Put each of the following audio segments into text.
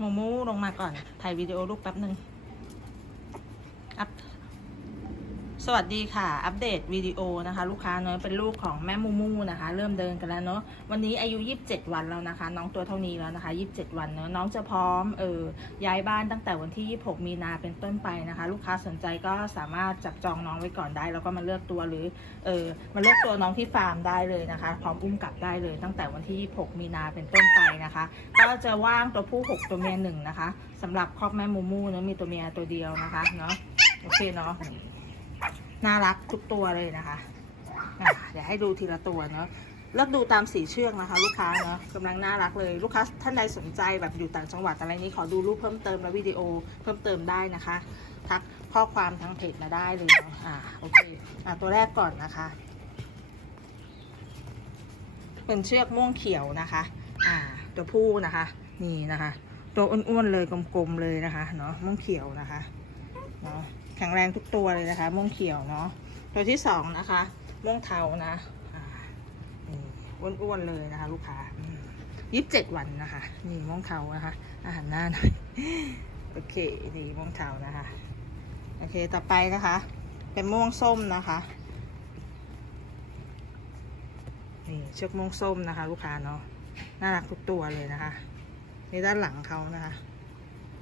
โมมูลงมาก่อน ถ่ายวิดีโอลูกแป๊บหนึ่งอัพ ส วัสดีค่ะ อัปเดตวิดีโอนะคะ ลูกค้าเนอะเป็นลูกของแม่มูมูนะคะ เริ่มเดินกันแล้วเนอะวันนี้อายุ 27 วันแล้วนะคะ น้องตัวเท่านี้แล้วนะคะ 27 วันเนอะน้องจะพร้อมเออย้ายบ้านตั้งแต่วันที่ 26 มีนาเป็นต้นไปนะคะ ลูกค้าสนใจก็สามารถจับจองน้องไว้ก่อนได้ แล้วก็มาเลือกตัวหรือเออมาเลือกตัวน้องที่ฟาร์มได้เลยนะคะพร้อมอุ้มกลับได้เลย ตั้งแต่วันที่ 26 มีนาเป็นต้นไปนะคะ ก็จะว่างตัวผู้ 6 ตัวเมียหนึ่งนะคะสำหรับครอบแม่มูมูเนอะมีตัวเมียตัวเดียวนะคะเนาะโอเคเนาะ น่ารักทุกตัวเลยนะคะเดี๋ยวให้ดูทีละตัวเนาะเลือกดูตามสีเชือกนะคะ ลูกค้าเนาะกำลังน่ารักเลยลูกค้าท่านใดสนใจแบบอยู่ต่างจังหวัดอะไรนี้ขอดูรูปเพิ่มเติมและวิดีโอเพิ่มเติมได้นะคะทักข้อความทางเพจมาได้เลยเนาะอ่าโอเคอะตัวแรกก่อนนะคะ เป็นเชือกม่วงเขียวนะคะอ่าตัวผู้นะคะนี่นะคะ ตัวอ้วนๆเลยกลมๆเลยนะคะเนาะม่วงเขียวนะคะเนาะ แข็งแรงทุกตัวเลยนะคะ ม่วงเขียวเนาะตัวที่สองนะคะ ม่วงเทานะอ้วนๆเลยนะคะ ลูกค้ายี่สิบเจ็ดวันนะคะ นี่ม่วงเทานะคะ อาหารหน้าหน่อยโอเค นี่ม่วงเทานะคะ โอเค ต่อไปนะคะ เป็นม่วงส้มนะคะ นี่เชือกม่วงส้มนะคะ ลูกค้าเนาะ น่ารักทุกตัวเลยนะคะ นี่ด้านหลังเขานะคะ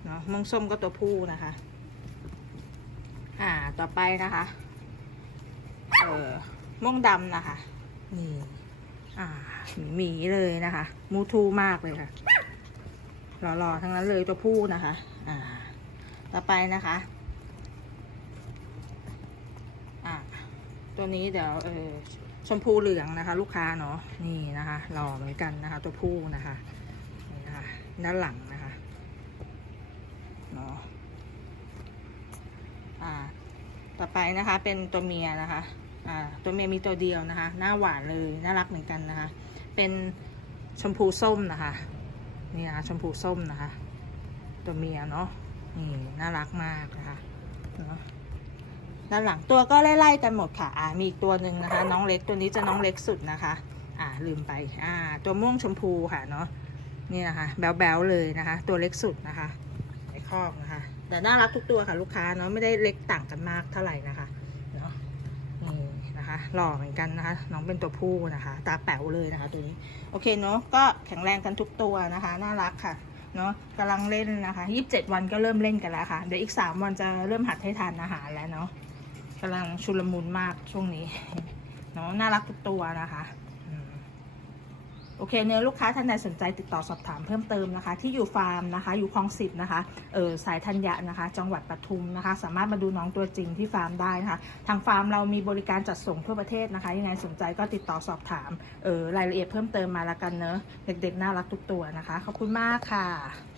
เนาะม่วงส้มก็ตัวผู้นะคะ อ่าต่อไปนะคะ เอ่อม่วงดำนะคะ นี่ อ่าหมีเลยนะคะ มูทูมากเลยค่ะหล่อๆทั้งนั้นเลยตัวผู้นะคะ อ่า ต่อไปนะคะ อ่า ตัวนี้เดี๋ยว เออชมพูเหลืองนะคะ ลูกค้าเนาะ นี่นะคะ หล่อเหมือนกันนะคะ ตัวผู้นะคะนี่นะคะ ด้านหลังนะคะ เนาะ อ่า ต่อ ไปนะคะ เป็นตัวเมียนะคะอ่าตัวเมียมีตัวเดียวนะคะ หน้าหวานเลยน่ารักเหมือนกันนะคะ เป็นชมพูส้มนะคะนี่นะคะชมพูส้มนะคะ ตัวเมียเนาะนี่น่ารักมากนะคะเนาะด้านหลังตัวก็ไล่ๆกันหมดค่ะอ่ามีอีกตัวหนึ่งนะคะ น้องเล็กตัวนี้จะน้องเล็กสุดนะคะ อ่าลืมไปอ่าตัวม่วงชมพูค่ะเนาะนี่นะคะ แบ๊วๆเลยนะคะ ตัวเล็กสุดนะคะ คอกนะคะแต่น่ารักทุกตัวค่ะลูกค้าเนาะไม่ได้เล็กต่างกันมากเท่าไหร่นะคะเนาะนี่นะคะหล่อเหมือนกันนะคะ น้องเป็นตัวผู้นะคะ ตาแป๋วเลยนะคะตัวนี้โอเคเนาะก็แข็งแรงกันทุกตัวนะคะ น่ารักค่ะเนาะกำลังเล่นนะคะยี่สิบเจ็ดวันก็เริ่มเล่นกันแล้วค่ะ เดี๋ยวอีกสามวันจะเริ่มหัดให้ทานอาหารแล้วเนาะกำลังชุลมุนมากช่วงนี้เนาะน่ารักทุกตัวนะคะ โอเคเนื้อลูกค้าท่านใดสนใจติดต่อสอบถามเพิ่มเติมนะคะ ที่อยู่ฟาร์มนะคะ อยู่คลองสิบนะคะเออสายธัญญะนะคะ จังหวัดปทุมนะคะ สามารถมาดูน้องตัวจริงที่ฟาร์มได้นะคะ ทางฟาร์มเรามีบริการจัดส่งทั่วประเทศนะคะ ยังไงสนใจก็ติดต่อสอบถามเออรายละเอียดเพิ่มเติมมาละกันเนอะเด็กๆน่ารักทุกตัวนะคะ ขอบคุณมากค่ะ